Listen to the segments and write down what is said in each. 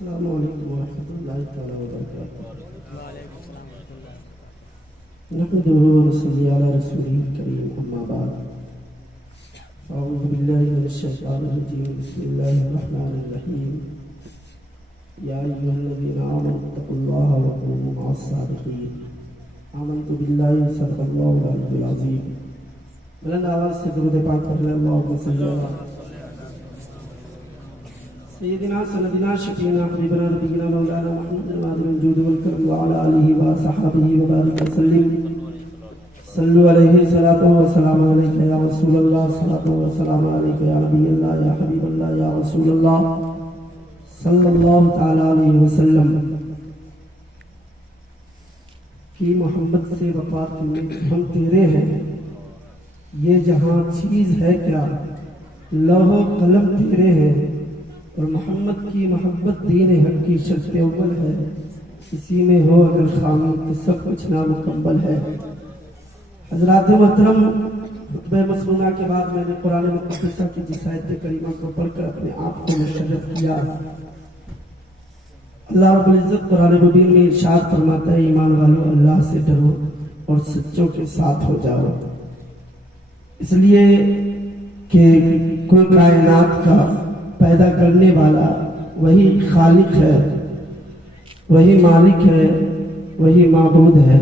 अस्सलामु अलैकुम वरहमतुल्लाहि तआला वबरकातुहू। नहमदुहु व नसल्ली अला रसूलिल करीम, अम्मा बाद। अऊज़ु बिल्लाहि मिनश शैतानिर रजीम, बिस्मिल्लाहिर रहमानिर रहीम। या अय्युहल्लज़ीना आमनु तक़ुल्लाहा व कूनू मअस सादिक़ीन। आमनतु बिल्लाहि सल्लल्लाहु अलैहि वज़ीम। बुलंद आवाज़ से दुरूद पाक पढ़ें। अल्लाहुम्मा सल्ली अला सय्यदिना सनदिना शफीना हबीबना नबीना मौलाना मुहम्मद वालिल जूद वल करम व अला आलिहि व सहाबिहि व बारिक वसल्लिम। सल्लु अलैहि सलातो व सलाम अलैका या रसूलल्लाह, सलातो व सलाम अलैका या नबीयल्लाह, या हबीबल्लाह, या रसूलल्लाह सल्लल्लाहु तआला अलैहि वसल्लम। कि मोहम्मद से वफात में हम तेरे हैं, ये जहां चीज है क्या, लौह कलम तेरे हैं, और मोहम्मद की मोहब्बत दीन हक की शर्त अव्वल है। इसी में हो अगर खामी तो सब कुछ नामुकम्मल है। हज़रात मोहतरम, खुतबे मसनूना के बाद मैंने कुरान मुक़द्दस की जिस आयत करीमा को पढ़कर अपने आप को मुशर्रफ किया। अल्लाह रब्बुल इज़्ज़त कुरान मुबीन में इरशाद फरमाता है, ईमान वालों अल्लाह से डरो और सच्चों के साथ हो जाओ। इसलिए कि कुल कायनात का पैदा करने वाला वही खालिक है, वही मालिक है, वही माबूद है।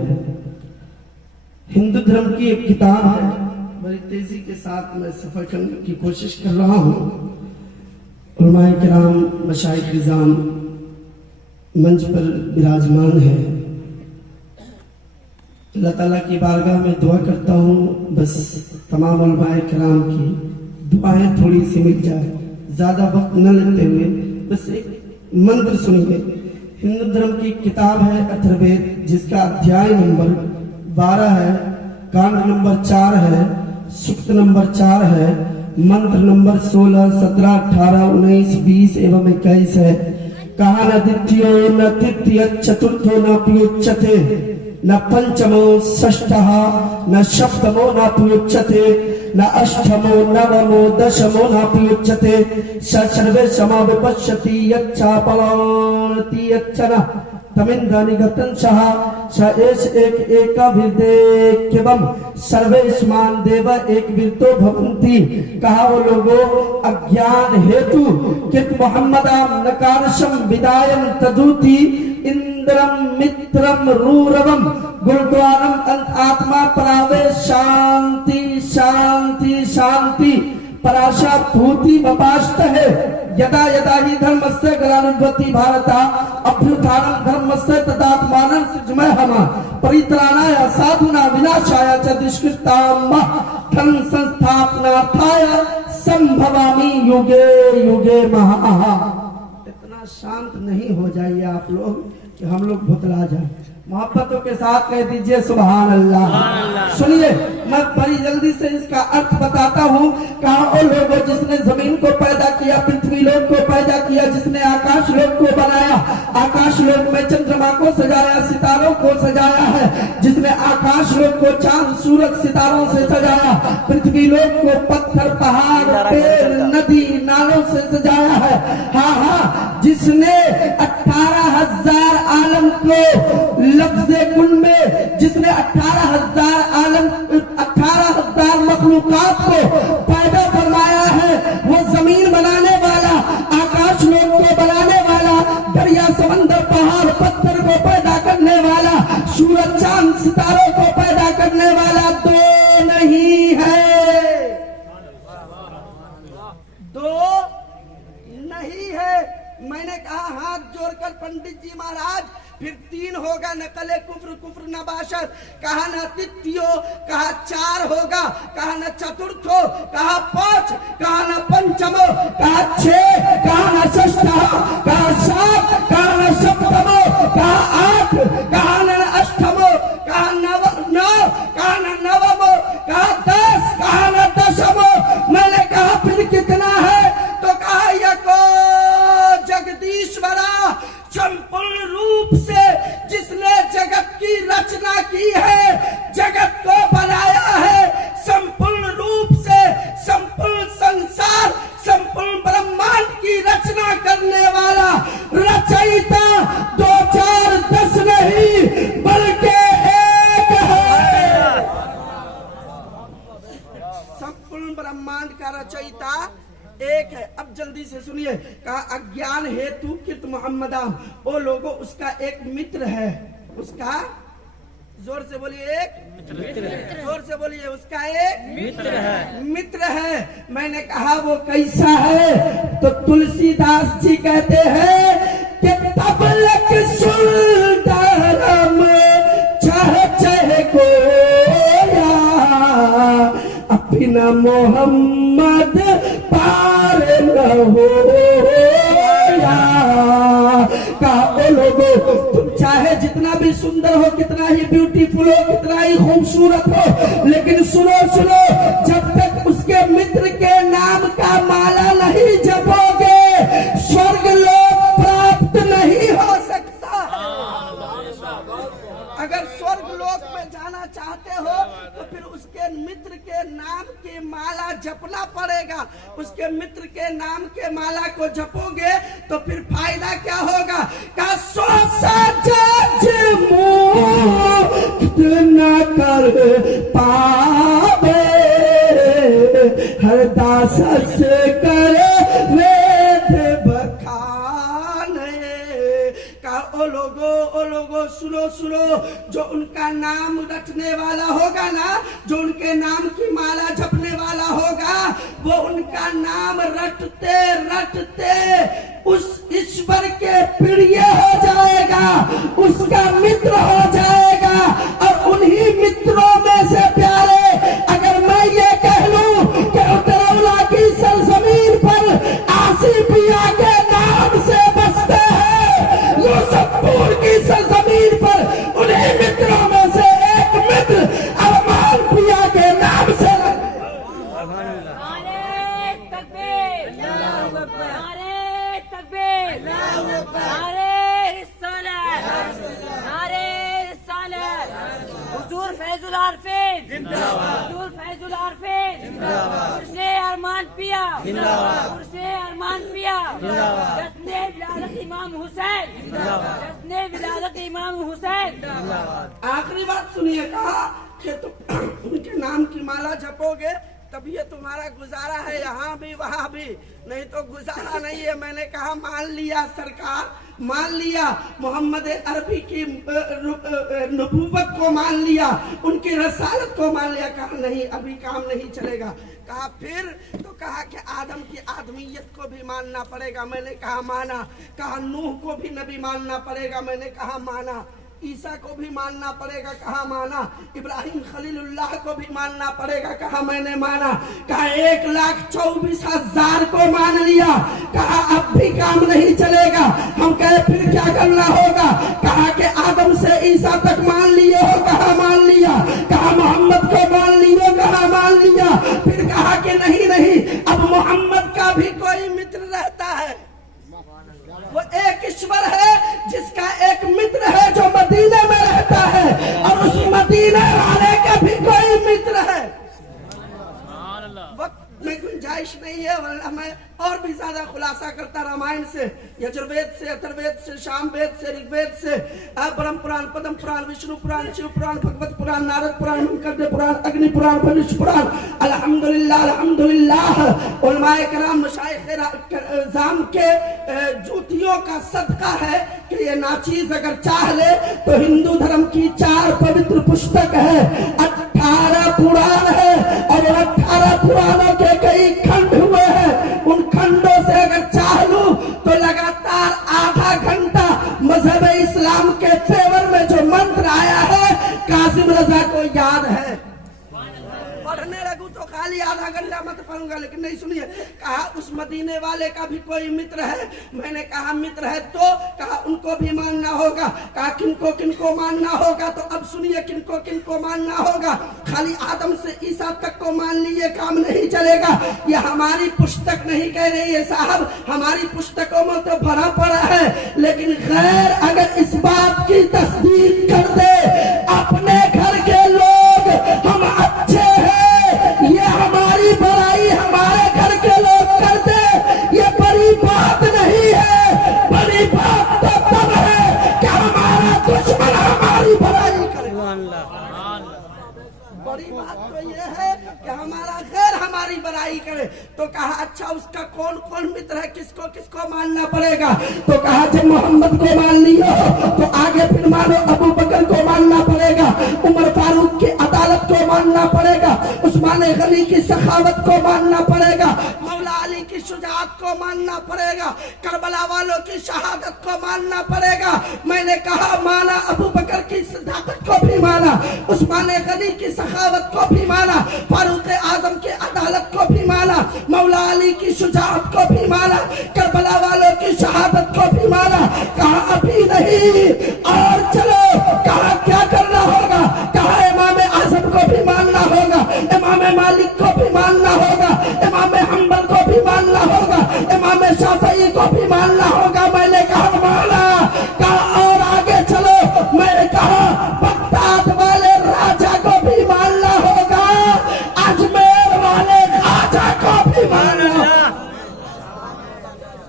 हिंदू धर्म की एक किताब है, बड़ी तेजी के साथ मैं सफर करने की कोशिश कर रहा हूँ। उलमाए किराम, मशाइख रिज़ान मंच पर विराजमान है। अल्लाह ताला की बारगाह में दुआ करता हूँ, बस तमाम उलमाए किराम की दुआएं थोड़ी सी मिल जाए। ज्यादा वक्त न लेते हुए बस एक मंत्र सुनिए। हिंदू धर्म की किताब है अथर्ववेद, जिसका अध्याय नंबर 12 है, कांड नंबर 4 है, सूक्त नंबर 4 है, मंत्र नंबर 16, 17, 18, 19, 20 एवं 21 है। कहा न द्वितीयो न तृतीय चतुर्थो न प्रयुच्यते, न पंचमो षष्ठः न सप्तमो न प्रयुच्यते, न अष्टमो नवमो दशमो न प्रयुच्यते। सर्वे समाविपश्यति यच्चापलाति यच्चन तमिन्द्रनिगतं सह स एष एक एकाभिर्देक्यवम् सर्वेष्मान देव एक विरतो भवन्ति। कहा वो लोगों अज्ञान हेतु कित मोहम्मदाम नकारशम विदायम तदूति इंद्रम मित्रम रूरवम गुरुद्वारम अंत आत्मा परावे शांति शांति शांति पराशा भूति मपाष्ट है। यदा यदा ही धर्मस्य ग्लानिर्भवति भारत अभ्युत्थानं धर्मस्य तदात्मानं सृजमः परित्राणाय साधुना विनाशाय च दुष्कृताम् धर्म संस्थापनार्थाय संभवामि युगे युगे महाः। इतना शांत नहीं हो जाइए आप लोग कि हम लोग भुतला जाए। मोहब्बतों के साथ कह दीजिए सुभान अल्लाह। सुनिए, मैं बड़ी जल्दी से इसका अर्थ बताता हूँ। कहा ओ लोगों जिसने जमीन को पैदा किया, पृथ्वी लोक को पैदा किया, जिसने आकाश लोक को बनाया, आकाश लोक में चंद्रमा को सजाया, सितारों को सजाया है, जिसने आकाश लोक को चांद सूरज सितारों से सजाया, पृथ्वी लोक को पत्थर पहाड़ पेड़ नदी नालों से सजाया है। हाँ हाँ, जिसने 18,000 आलम को लफ्ज़े कुन में, जिसने 18,000 आलम 18,000 मखलूकात को पैदा फरमाया है, वो जमीन बनाने वाला, आकाश लोक को बनाने वाला, दरिया समंदर पहाड़ पत्थर को पैदा करने वाला, सूरज चांद सितारों को पैदा करने वाला दो नहीं है, दो नहीं है। मैंने कहा हाथ जोड़कर पंडित जी महाराज, फिर 3 होगा, नकले कुफ्र कुफ्र नबाशर। कहा न तृतीयो, कहा 4 होगा, कहा न चतुर्थो, कहा 5, कहा न पंचमो, कहा 6, कहा न षष्ठः, कहा 7, कहा न सप्तमो, कहा 8, कहा न अष्टमो, कहा 9, कहा न नवमो, कहा 10, कहा न दशमो। मैंने कहा फिर कितना है? तो कहा यको जगदीश्वरा, संपूर्ण रूप से जिसने जगत की रचना की है, जगत को बनाया है, संपूर्ण रूप से संपूर्ण संसार संपूर्ण ब्रह्मांड की रचना करने वाला संपूर्ण ब्रह्मांड का रचयिता एक है। अब जल्दी से सुनिए, कहा अज्ञान हेतु कित मोहम्मदाम, वो लोगों उसका एक मित्र है। उसका जोर से बोलिए, एक मित्र है। जोर से बोलिए, उसका एक मित्र है। मित्र है। मैंने कहा वो कैसा है? तो तुलसीदास जी कहते हैं कि तबलक सुंदरम चाह चाहे गोया अपना मोहम्मद पार न होया। का ओ लोगों, तुम चाहे जितना भी सुंदर हो, कितना ही ब्यूटीफुल हो, कितना ही खूबसूरत हो, लेकिन सुनो सुनो, जब तक उसके मित्र के नाम का माला नहीं जपोगे स्वर्ग लोक प्राप्त नहीं हो सकता। अगर स्वर्ग लोक में जाना चाहते हो तो फिर उसके मित्र के नाम की माला जपना पड़ेगा। उसके मित्र के नाम के माला को जपोगे तो फिर फायदा क्या होगा? का कितना कर पावे हर दास से करे वेद बखाने। का ओ लोगो सुनो सुनो, जो उनका नाम रटने वाला होगा ना, जो उनके नाम की माला जपने वाला होगा, वो उनका नाम रटते रटते उस ईश्वर के प्रिय हो जाएगा, उसका मित्र हो जाएगा। और उन्हीं मित्रों में से प्यारे, अगर मैं ये कह लूं कि उतरौला की सरजमीन पर आसिफ पिया के नाम से बसते हैं, यूसुफपुर की सरजमीन पर उन्हीं मित्रों में से एक मित्र अरमान पिया के नाम से। फैजुल आरफीन जिंदाबाद, फैजुल आरफीन जिंदाबाद, उर्शे अरमान पिया जिंदाबाद, उर्शे अरमान पिया जिंदाबाद, जश्ने विलादत इमाम हुसैन जिंदाबाद, जश्ने विलादत इमाम हुसैन जिंदाबाद। आखिरी बात सुनिए, कहा कि तुम उनके नाम की माला जपोगे तभी ये तुम्हारा गुजारा है, यहाँ भी वहाँ भी, नहीं तो गुजारा नहीं है। मैंने कहा मान लिया सरकार, मान लिया मोहम्मद अरबी की नबूवत को मान लिया, उनकी रसालत को मान लिया। कहा नहीं, अभी काम नहीं चलेगा। कहा फिर? तो कहा कि आदम की आदमियत को भी मानना पड़ेगा। मैंने कहा माना। कहा नूह को भी नबी मानना पड़ेगा। मैंने कहा माना। ईसा को भी मानना पड़ेगा। कहा माना। इब्राहिम खलीलुल्लाह को भी मानना पड़ेगा। कहा मैंने माना। कहा 1,24,000 को मान लिया। कहा अब भी काम नहीं चलेगा। हम कहे फिर क्या करना होगा? कहा कि आदम से ईसा तक मान लिए हो। कहा मान लिया। कहा मोहम्मद को मान लिए। कहा मान लिया। फिर कहा कि नहीं नहीं, अब मोहम्मद का भी कोई मित्र रहता है। वो एक ईश्वर है जिसका एक मित्र है जो मदीने में रहता है, और उस मदीने वाले का भी कोई मित्र है। वक्त में गुंजाइश नहीं है, वरना मैं और भी ज्यादा खुलासा करता रामायण से, यजुर्वेद से, अथर्ववेद से, सामवेद से, ऋग्वेद से, ब्रह्म पुराण, पद्म पुराण, विष्णु पुराण, शिव पुराण, भगवत पुराण, नारद पुराण, मनकर्ण्य पुराण, अग्नि पुराण, भविष्य पुराण। अल्हम्दुलिल्लाह अल्हम्दुलिल्लाह, उलमाए कराम मशाइख जाम के जूतियों का सदका है कि ये नाचीज अगर चाह ले तो हिंदू धर्म की 4 पवित्र पुस्तक है, 18 पुराण है, और 18 पुराणों के कई खंड हुए हैं। उन खंडों से अगर चाह लूं तो लगातार आधा घंटा मजहब इस्लाम के फेवर में जो मंत्र आया है, कासिम रजा को याद है। पढ़ने लगूं तो खाली आधा घंटा मत पढ़ूंगा, लेकिन नहीं सुनिए। कहा उस मदीने वाले का भी कोई मित्र है। मैंने कहा मित्र है तो कहा उनको भी मानना होगा। कहा किनको किनको मानना होगा? तो अब सुनिए किनको किनको मानना होगा। खाली आदम से ईसा तक को मान लिए काम नहीं चलेगा। ये हमारी पुस्तक नहीं कह रही है साहब, हमारी पुस्तकों में तो भरा पड़ा है, लेकिन खैर अगर इस बात की तस्दीक कर दे अपने घर के लोग हम अच्छे हैं, ये हमारी बड़ाई हमारे घर के लोग करते, ये बड़ी बात नहीं है। बड़ी बात तो तब है कि हमारा दुश्मन हमारी बड़ाई करे। बड़ी बात तो ये है कि हमारा गैर हमारी बड़ाई करे। तो कहा अच्छा उसका कौन कौन मित्र है, किसको किसको मानना पड़ेगा? तो कहा जब मोहम्मद को मान लियो तो आगे फिर मानो अबू बकर को मानना पड़ेगा, उमर फारूक की अदालत को मानना पड़ेगा, उस्मान गनी की सखावत को मानना पड़ेगा, मौला अली की शुजाअत को मानना पड़ेगा, करबला वालों की शहादत को मानना पड़ेगा। मैंने कहा माना अबू बकर की सदाकत को भी माना, उस्मान गनी की सखावत को भी माना, फारूक आजम की अदालत को भी माना, मौला अली की शुजाअत को भी माना, करबला वालों की शहादत को भी माना। कहा अभी नहीं और चलो, कहा क्या करना होगा? कहा इमाम आजम को भी मानना होगा, इमाम मालिक को भी मानना होगा, इमाम हम्बल को भी मानना होगा, इमाम शाफई को भी मानना होगा। मैंने कहा माना। कहा और आगे चलो, मैंने कहा बगदाद वाले राजा को भी मानना होगा, अजमेर वाले खाजा को भी मानना।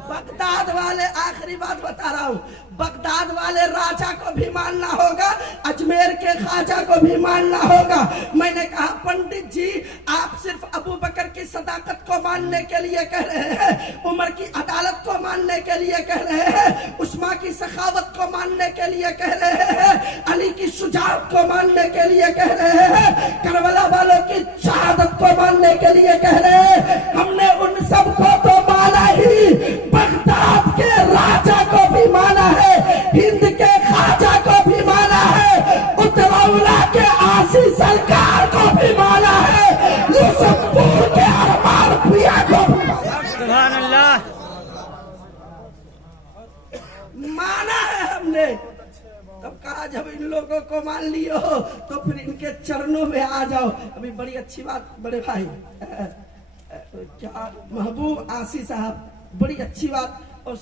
बगदाद वाले, आखिरी बात बता रहा हूँ, बगदाद वाले राजा को भी मानना होगा, अजमेर के खाजा को भी मानना होगा। मैंने कहा पंडित जी आप सिर्फ अबू बकर की सदाकत को मानने के लिए कह रहे हैं, उमर की अदालत को मानने के लिए कह रहे हैं, उस्मा की सखावत को मानने के लिए कह रहे हैं, अली की शुजाअत को मानने के लिए कह रहे हैं, करबला वालों की शहादत को मानने के लिए कह रहे हैं। हमने उन सबको तो माना ही, बगदाद के राजा को भी माना है, हिंद के खाजा को भी माना है, उत्तरौला के आसी सरकार को भी माना है, यूसुफपुर के अरमान पिया को भी सुभान अल्लाह माना है हमने। तब कहा जब इन लोगों को मान लियो तो फिर इनके चरणों में आ जाओ। अभी बड़ी अच्छी बात बड़े भाई क्या महबूब आसी साहब बड़ी अच्छी बात और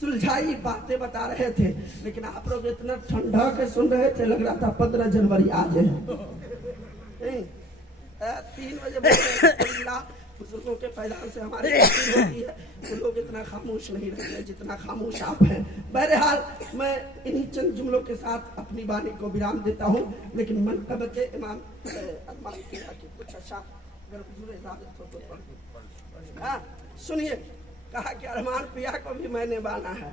सुलझाई बातें बता रहे थे, लेकिन आप लोग इतना ठंडा के सुन रहे थे, लग रहा था 15 जनवरी आज है। 3 बजे बुजुर्गों के पैदान से हमारी होती है, तो लोग इतना खामोश नहीं रहते जितना खामोश आप हैं। बहरहाल मैं इन्हीं चंद जुमलों के साथ अपनी वाणी को विराम देता हूँ, लेकिन मनक़बत इमाम अरमान पिया की कुछ अशआर अगर हुजूर इजाजत हो तो पढ़। हाँ सुनिए, कहा कि अरमान पिया को भी मैंने माना है।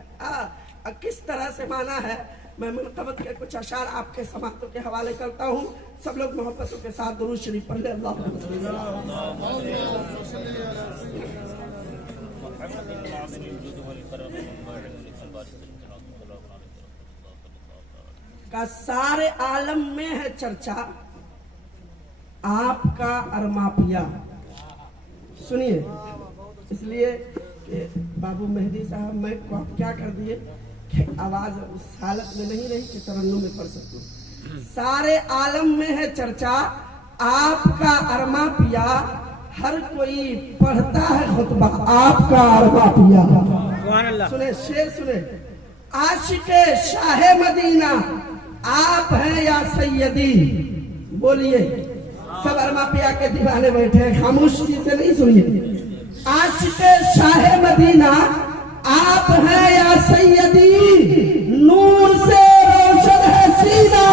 किस तरह से माना है, मैं मनक़बत के कुछ अशआर आपके समातों के हवाले करता हूँ। सब लोग मोहब्बतों के साथ दुरूद शरीफ पढ़ ले। अल्लाह का सारे आलम में है चर्चा आपका अरमा पिया। सुनिए, इसलिए कि बाबू मेहदी साहब मैं को आप क्या कर दिए कि आवाज उस हालत में नहीं रही कि तरन्नुम में पढ़ सकूं। सारे आलम में है चर्चा आपका अरमा पिया, हर कोई पढ़ता है खुतबा आपका अरमा पिया। सुने शेर सुने, आशिके शाहे मदीना आप हैं या सैयदी। बोलिए, सब अरमा पिया के दीवाने बैठे हैं, खामोशी से नहीं सुनिए। आशिके शाहे मदीना आप हैं या सैयदी, नूर से रोशन है सीना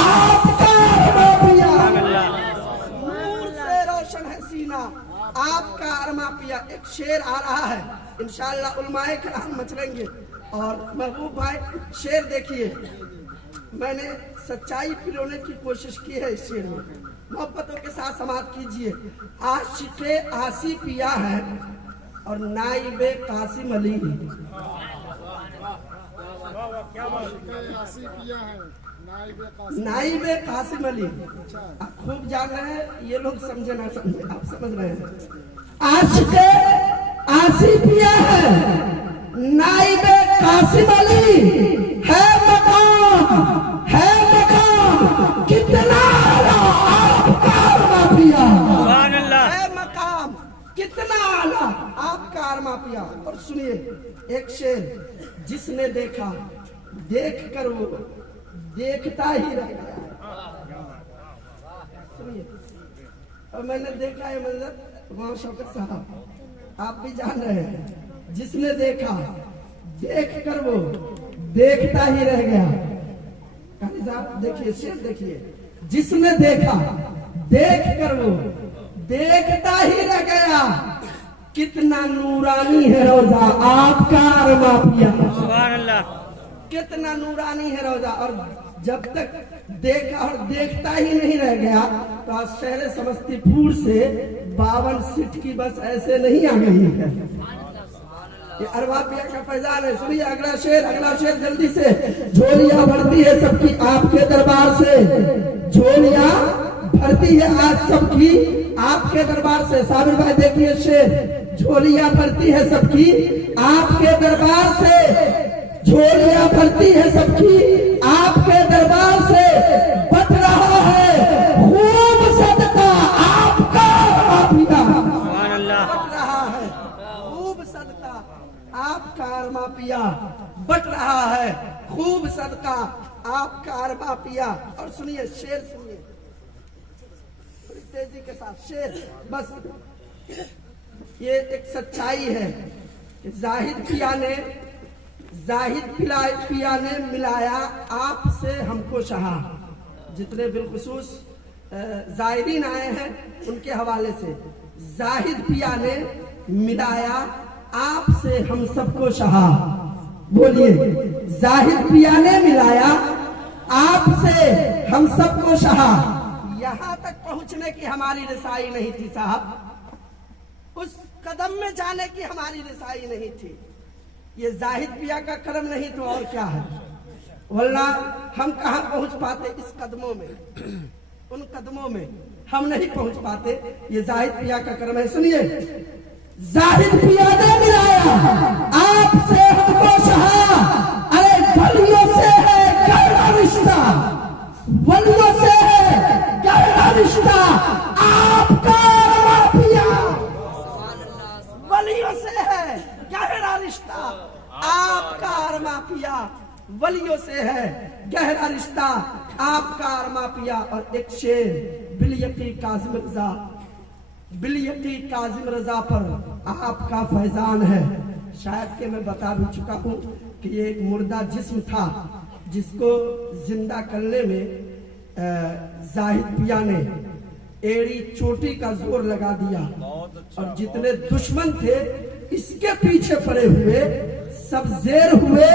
आपका अरमा पिया। नूर से रोशन है सीना आपका अरमा पिया। एक शेर आ रहा है, इंशाअल्लाह उलमाए कराम मचलेंगे। और महबूब भाई शेर देखिए, मैंने सच्चाई पिरोने की कोशिश की है इस शेर में, मोहब्बतों के साथ समाप्त कीजिए। आशिके आसी पिया है और नाइबे कासिम अली। नाइबे कासिम अली आप खूब जान रहे हैं, ये लोग समझे ना समझे आप समझ रहे हैं। आशिके आसी पिया है, नाइबे कासिम अली है मकाम, है मकाम कितना आपका अरमा पिया, है मकाम कितना आला आपका अरमा पिया। और सुनिए एक शेर, जिसने देखा देख कर वो देखता ही रह गया। सुनिए, और मैंने देखा है मंजर वहां शौकत साहब आप भी जान रहे हैं, जिसने देखा देख कर वो देखता ही रह गया। काजी साहब देखिए शेर देखिए, जिसने देखा देख कर वो देखता ही रह गया कितना नूरानी है रोजा आपका अरमा पिया, सुभान अल्लाह। कितना नूरानी है रोजा। और जब तक देखा और देखता ही नहीं रह गया तो आज शहर समस्तीपुर से 52 सीट की बस ऐसे नहीं आ गई है। ये अरवा पिया का फैजान है। सुनिए अगला शेर जल्दी से। झोलियां भरती है सबकी आपके दरबार से, झोलियां भरती है आज सबकी आपके दरबार से। साबिर भाई देखिए शेर, झोलियां भरती है सबकी आपके दरबार से, झोलियां भरती है सबकी आपके दरबार से, बच रहा है खूब सदका आपका माफिया, सुभान अल्लाह। बच रहा है खूब सदका आपका अरमा पिया, बच रहा है खूब सदका आपका अरमा पिया। और सुनिए शेर, सुनिए थोड़ी तेजी के साथ शेर। बस ये एक सच्चाई है कि जाहिद पिया ने मिलाया आपसे हमको शहा। जितने बिलखुसूस जायरीन आए हैं उनके हवाले से, जाहिद पिया ने मिलाया आपसे हम सबको शहा। बोलिए, जाहिद पिया ने मिलाया आपसे हम सबको शहा। यहां तक पहुंचने की हमारी रसाई नहीं थी साहब, उस कदम में जाने की हमारी रसाई नहीं थी। ये जाहिद पिया का करम नहीं तो और क्या है, वरना हम कहां पहुंच पाते इस कदमों में, उन कदमों में हम नहीं पहुंच पाते। ये जाहिद पिया का करम है। सुनिए, जाहिद पिया ने मिलाया आपसे हमको शहा। अरे वलियों से है गहरा रिश्ता, वलियों से है गहरा रिश्ता आपका अरमा पिया, वलियों से है गहरा रिश्ता आपका अरमा पिया, वलियों से है गहरा रिश्ता आपका अरमा पिया। और एक शेर, बिलियती काजिम रजा पर आपका फैजान है। शायद कि मैं बता भी चुका हूं कि ये एक मुर्दा जिस्म था जिसको जिंदा करने में जाहिद पिया ने एड़ी चोटी का जोर लगा दिया। और जितने दुश्मन थे इसके पीछे पड़े हुए सब जेर हुए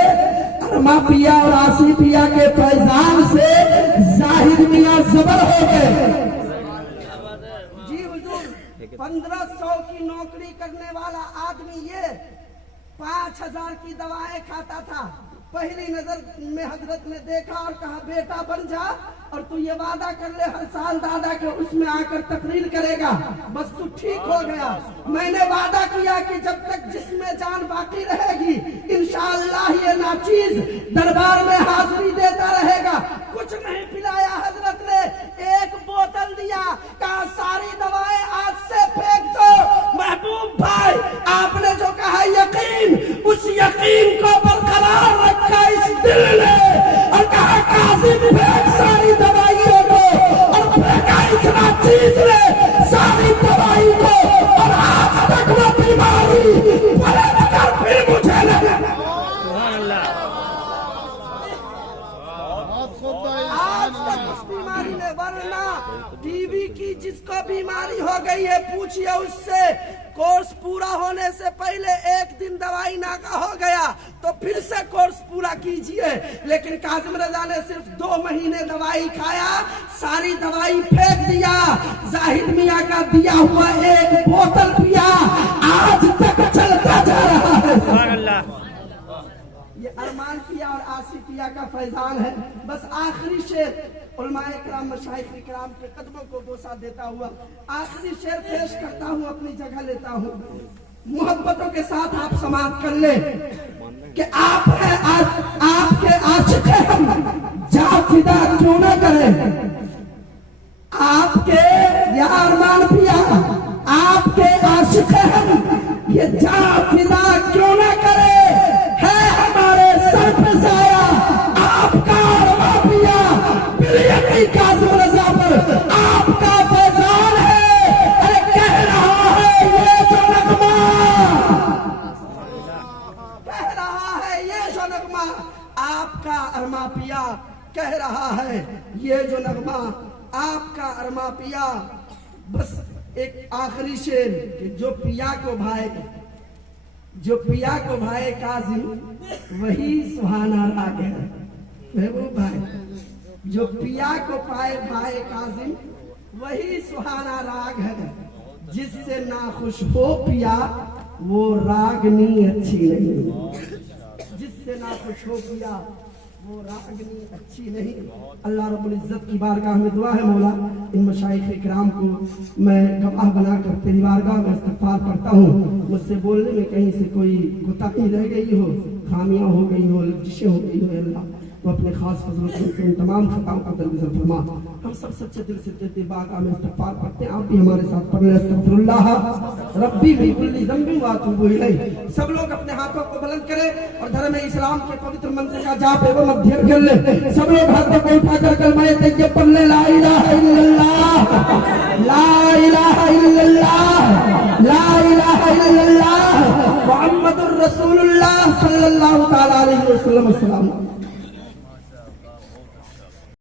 अरमा पिया और आसी पिया के फैजान से जाहिद मियां जबर हो गए। जी हुजूर, 1500 की नौकरी करने वाला आदमी ये 5000 की दवाएं खाता था। पहली नजर में हजरत ने देखा और कहा बेटा बन जा और तू ये वादा कर ले हर साल दादा के उसमें आकर तकरीर करेगा, बस तू ठीक हो गया। मैंने वादा किया कि जब तक जिसमें जान बाकी रहेगी इंशाअल्लाह ये नाचीज दरबार में हाजिरी देता रहेगा। कुछ नहीं पिलाया हजरत ने, एक बोतल दिया, कहा सारी दवाएं आज से फेंक दो। महबूब भाई आपने जो कहा यकीन, उस यकीन को बरकरार रखा इस दिल ने और कहा काजिम फेंक सारी दवाइयों को, और फेंका इस नाचीज ने सारी दवाई को। और आज तक वो बीमारी पलट कर फिर मुझे लगा। आज तक उस बीमारी ने, वरना टीबी की जिसको बीमारी हो गई है पूछिए उससे, कोर्स पूरा होने से पहले एक दिन दवाई नाका हो गया तो फिर से कोर्स पूरा कीजिए। लेकिन काजिम रजा ने सिर्फ 2 महीने दवाई खाया, सारी दवाई फेंक दिया। जाहिद मियां का दिया हुआ एक बोतल पिया, आज तक चलता जा रहा है। ये अरमान पिया और आसिफ पिया का फैजान है। बस आखिरी शेर, उलमाए किराम मशाइख किराम के कदमों को बोसा देता हुआ आखिरी शेर पेश करता हूँ, अपनी जगह लेता हूँ। मोहब्बतों के साथ आप समाप्त कर ले कि आप है आपके आशिक है हम, जा फिदा क्यों ना करें आपके, या अरमान पिया आपके आशिक है हम, ये जा फिदा क्यों ना करे, है हमारे सर पे साया आपका अरमा पिया। बिलियती काजिम रजा पर आपका फैजान है। अरे कह रहा है ये जो नगमा, कह रहा है ये जो नगमा आपका अरमा पिया, कह रहा है ये जो नगमा आपका अरमा पिया। बस एक आखिरी शेर कि जो पिया को भाए काजिम वही सुहाना राग है। महबूब भाई, जो पिया को पाए भाई काजिम वही सुहाना राग है। जिससे ना खुश हो पिया वो रागनी अच्छी नहीं। जिससे ना खुश हो पिया वो रागनी अच्छी नहीं। अल्लाह रब्बुल इज्जत की बारगाह में दुआ है, मौला इन मशाइख इकराम को मैं गवाह बनाकर तेरी बारगाह में इस्तग़फ़ार करता हूँ। मुझसे बोलने में कहीं से कोई कोताही रह गई हो, खामियां हो गई हो, लफ्ज़िशें हो गई हो, अल्लाह तो अपने खास फजल से इन तमाम खताओं का दरगुजर फरमा। हम सब सच्चे दिल से तेरी बारगाह में इस्तग़फ़ार करते हैं। आप भी हमारे साथ पढ़ लें, अस्तग़फ़िरुल्लाह रब्बी मिन कुल्ली ज़ंबिन व अतूबु इलैह। सब लोग अपने हाथों को बुलंद करें और धर्म इस्लाम के पवित्र मंत्र का जाप एवं अध्ययन कर ले। सब लोग हाथों को उठाकर कलमा तैयब पढ़ ले, ला इलाहा इल्लल्लाह, ला इलाहा इल्लल्लाह, ला इलाहा इल्लल्लाह, मुहम्मदुर रसूलुल्लाह सल्लल्लाहु तआला अलैहि वसल्लम।